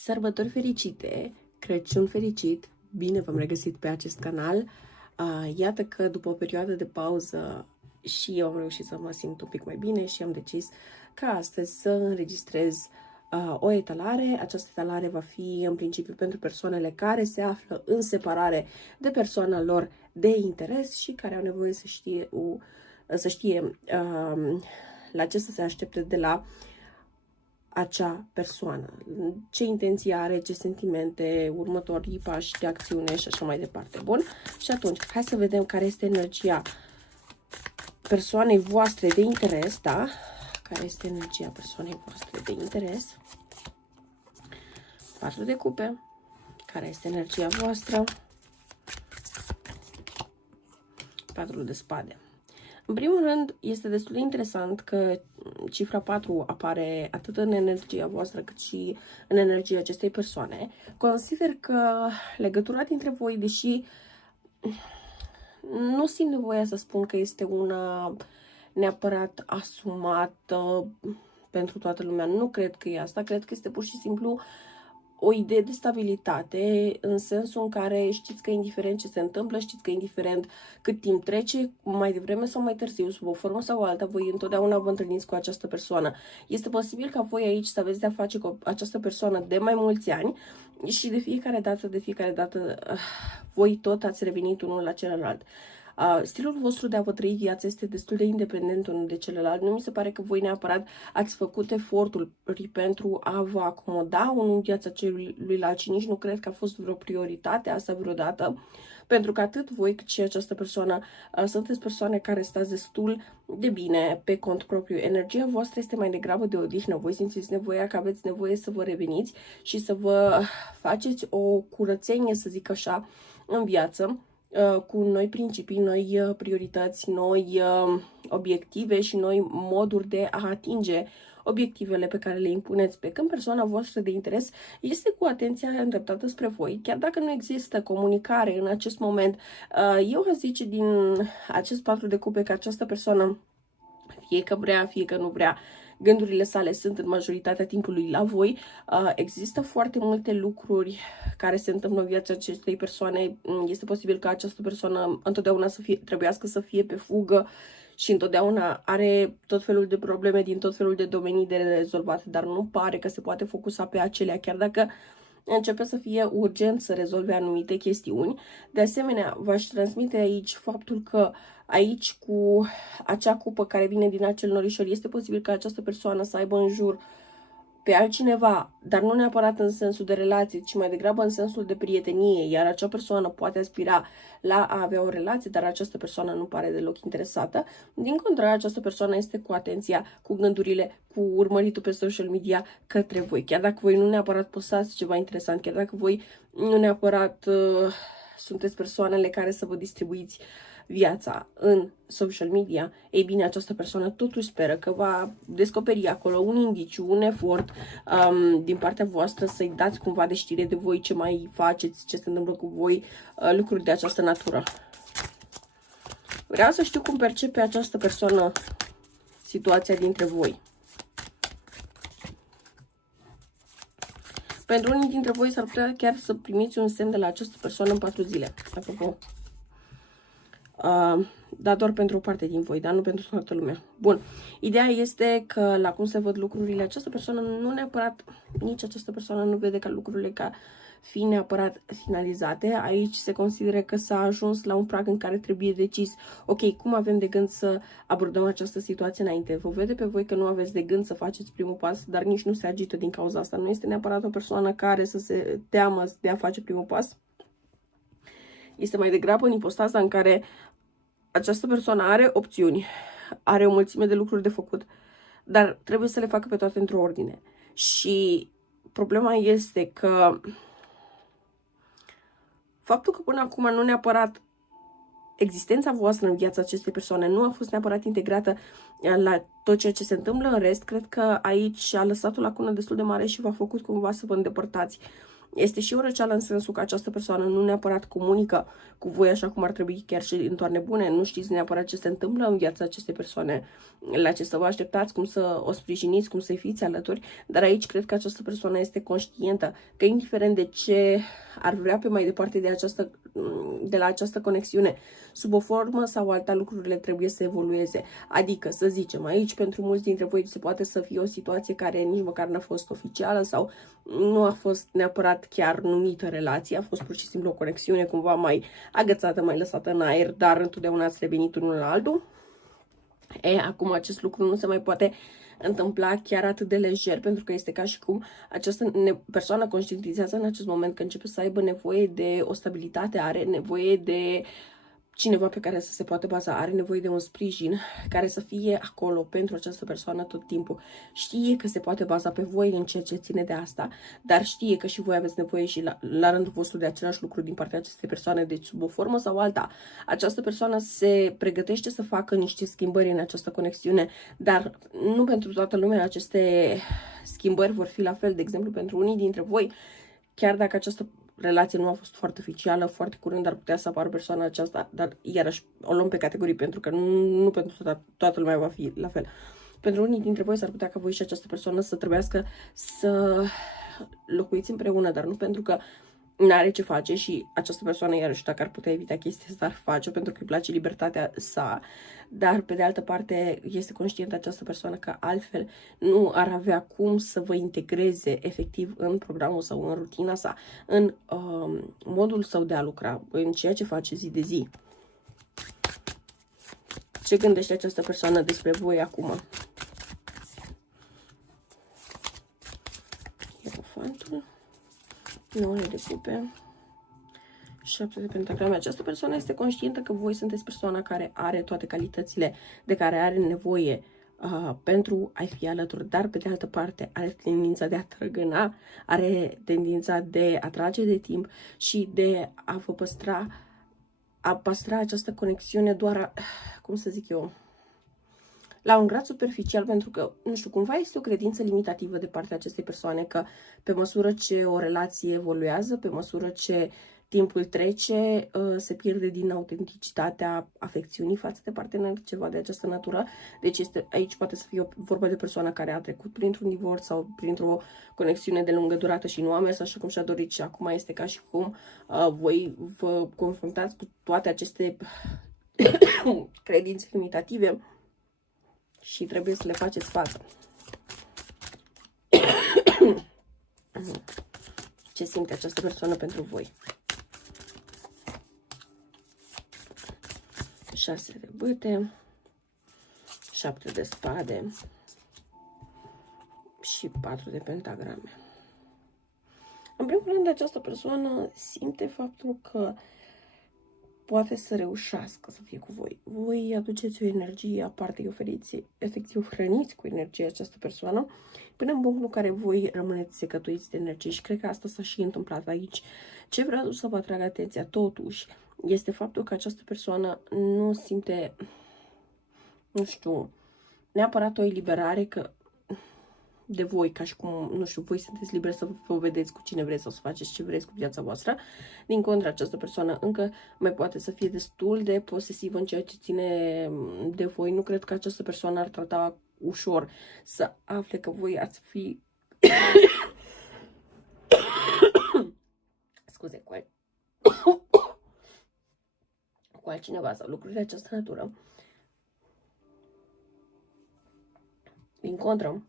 Sărbători fericite, Crăciun fericit, bine v-am regăsit pe acest canal. Iată că după o perioadă de pauză și eu am reușit să mă simt un pic mai bine și am decis ca astăzi să înregistrez o etalare. Această etalare va fi în principiu pentru persoanele care se află în separare de persoana lor de interes și care au nevoie să știe la ce să se aștepte de la acea persoană, ce intenție are, ce sentimente, următorii pași de acțiune și așa mai departe. Bun? Și atunci, hai să vedem care este energia persoanei voastre de interes, da? Care este energia persoanei voastre de interes? 4 de cupe. Care este energia voastră? 4 de spade. În primul rând, este destul de interesant că cifra 4 apare atât în energia voastră cât și în energia acestei persoane. Consider că legătura dintre voi, deși nu simt nevoia să spun că este una neapărat asumată pentru toată lumea, nu cred că e asta, cred că este pur și simplu o idee de stabilitate, în sensul în care știți că indiferent ce se întâmplă, știți că indiferent cât timp trece, mai devreme sau mai târziu, sub o formă sau alta, voi întotdeauna vă întâlniți cu această persoană. Este posibil ca voi aici să aveți de-a face cu această persoană de mai mulți ani și de fiecare dată, voi tot ați revenit unul la celălalt. Stilul vostru de a vă trăi viața este destul de independent unul de celălalt. Nu mi se pare că voi neapărat ați făcut efortul pentru a vă acomoda unul în viața celuilalt și nici nu cred că a fost vreo prioritate asta vreodată, pentru că atât voi cât și această persoană sunteți persoane care stați destul de bine pe cont propriu. Energia voastră este mai degrabă de odihnă. Voi simțiți nevoia că aveți nevoie să vă reveniți și să vă faceți o curățenie, să zic așa, în viață, cu noi principii, noi priorități, noi obiective și noi moduri de a atinge obiectivele pe care le impuneți. Pe când persoana voastră de interes este cu atenția îndreptată spre voi, chiar dacă nu există comunicare în acest moment, eu aș zice din acest 4 de cupe că această persoană, fie că vrea, fie că nu vrea, gândurile sale sunt în majoritatea timpului la voi. Există foarte multe lucruri care se întâmplă în viața acestei persoane. Este posibil ca această persoană întotdeauna trebuiască să fie pe fugă și întotdeauna are tot felul de probleme din tot felul de domenii de rezolvat, dar nu pare că se poate focusa pe acelea, chiar dacă începe să fie urgent să rezolve anumite chestiuni. De asemenea, v-aș transmite aici faptul că aici, cu acea cupă care vine din acel norișor, este posibil ca această persoană să aibă în jur pe altcineva, dar nu neapărat în sensul de relație, ci mai degrabă în sensul de prietenie, iar acea persoană poate aspira la a avea o relație, dar această persoană nu pare deloc interesată. Din contră, această persoană este cu atenția, cu gândurile, cu urmăritul pe social media către voi. Chiar dacă voi nu neapărat postați ceva interesant, chiar dacă voi nu neapărat sunteți persoanele care să vă distribuiți viața în social media, ei bine, această persoană totuși speră că va descoperi acolo un indiciu, un efort din partea voastră să-i dați cumva de știre de voi, ce mai faceți, ce se întâmplă cu voi, lucruri de această natură. Vreau să știu cum percepe această persoană situația dintre voi. Pentru unii dintre voi s-ar putea chiar să primiți un semn de la această persoană în 4 zile. Apropo. Dar doar pentru o parte din voi, dar nu pentru toată lumea. Bun. Ideea este că, la cum se văd lucrurile, această persoană nu neapărat, nici această persoană nu vede ca lucrurile ca fi neapărat finalizate. Aici se consideră că s-a ajuns la un prag în care trebuie decis, ok, cum avem de gând să abordăm această situație înainte. Vă vede pe voi că nu aveți de gând să faceți primul pas, dar nici nu se agită din cauza asta. Nu este neapărat o persoană care să se teamă de a face primul pas. Este mai degrabă în ipostaza în care această persoană are opțiuni, are o mulțime de lucruri de făcut, dar trebuie să le facă pe toate într-o ordine. Și problema este că faptul că până acum nu neapărat existența voastră în viața acestei persoane nu a fost neapărat integrată la tot ceea ce se întâmplă în rest, cred că aici a lăsat o lacună destul de mare și v-a făcut cumva să vă îndepărtați Este și o răceală în sensul că această persoană nu neapărat comunică cu voi așa cum ar trebui, chiar și în toarne bune. Nu știți neapărat ce se întâmplă în viața acestei persoane, la ce să vă așteptați, cum să o sprijiniți, cum să-i fiți alături. Dar aici cred că această persoană este conștientă că indiferent de ce ar vrea pe mai departe de la această conexiune, sub o formă sau alta, lucrurile trebuie să evolueze. Adică, să zicem, aici pentru mulți dintre voi se poate să fie o situație care nici măcar n-a fost oficială sau nu a fost neapărat chiar numită relație, a fost pur și simplu o conexiune cumva mai agățată, mai lăsată în aer, dar întotdeauna ați revenit unul la altul. Acum acest lucru nu se mai poate întâmpla chiar atât de lejer, pentru că este ca și cum această persoană conștientizează în acest moment că începe să aibă nevoie de o stabilitate, are nevoie de cineva pe care să se poată baza, are nevoie de un sprijin care să fie acolo pentru această persoană tot timpul. Știe că se poate baza pe voi în ceea ce ține de asta, dar știe că și voi aveți nevoie și la rândul vostru de același lucru din partea acestei persoane, deci sub o formă sau alta. Această persoană se pregătește să facă niște schimbări în această conexiune, dar nu pentru toată lumea aceste schimbări vor fi la fel. De exemplu, pentru unii dintre voi, chiar dacă această relație nu a fost foarte oficială, foarte curând ar putea să apară persoana aceasta, dar iarăși o luăm pe categorii pentru că nu pentru toată lumea va fi la fel. Pentru unii dintre voi s-ar putea ca voi și această persoană să trebuiască să locuiți împreună, dar nu pentru că n-are ce face și această persoană, iarăși, dacă ar putea evita chestia asta, ar face pentru că îi place libertatea sa, dar pe de altă parte este conștientă această persoană că altfel nu ar avea cum să vă integreze efectiv în programul sau în rutina sa, în modul său de a lucra, în ceea ce face zi de zi. Ce gândește această persoană despre voi acum? Ierofantul, 9 de cupe, 7 de pentagrame. Această persoană este conștientă că voi sunteți persoana care are toate calitățile de care are nevoie pentru a-i fi alături, dar pe de altă parte are tendința de a trăgâna, are tendința de a trage de timp și de a vă păstra această conexiune doar, cum să zic eu, la un grad superficial, pentru că, nu știu, cumva este o credință limitativă de partea acestei persoane că pe măsură ce o relație evoluează, pe măsură ce timpul trece, se pierde din autenticitatea afecțiunii față de partener, ceva de această natură. Deci aici poate să fie vorba de persoană care a trecut printr-un divorț sau printr-o conexiune de lungă durată și nu a mers așa cum și-a dorit și acum este ca și cum voi vă confruntați cu toate aceste credințe limitative și trebuie să le faceți față. Ce simte această persoană pentru voi? 6 de bâte, 7 de spade și 4 de pentagrame. În primul rând, această persoană simte faptul că poate să reușească să fie cu voi. Voi îi aduceți o energie aparte, îi oferiți, efectiv hrăniți cu energie această persoană, până în punctul în care voi rămâneți secătuiți de energie și cred că asta s-a și întâmplat aici. Ce vreau să vă atrag atenția, totuși, este faptul că această persoană nu simte, nu știu, neapărat o eliberare de voi, ca și cum, nu știu, voi sunteți liberi să vă vedeți cu cine vreți sau să faceți ce vreți cu viața voastră. Din contră, această persoană încă mai poate să fie destul de posesivă în ceea ce ține de voi. Nu cred că această persoană ar trata ușor să afle că voi ați fi scuze, cu altcineva sau lucruri de această natură. Din contră,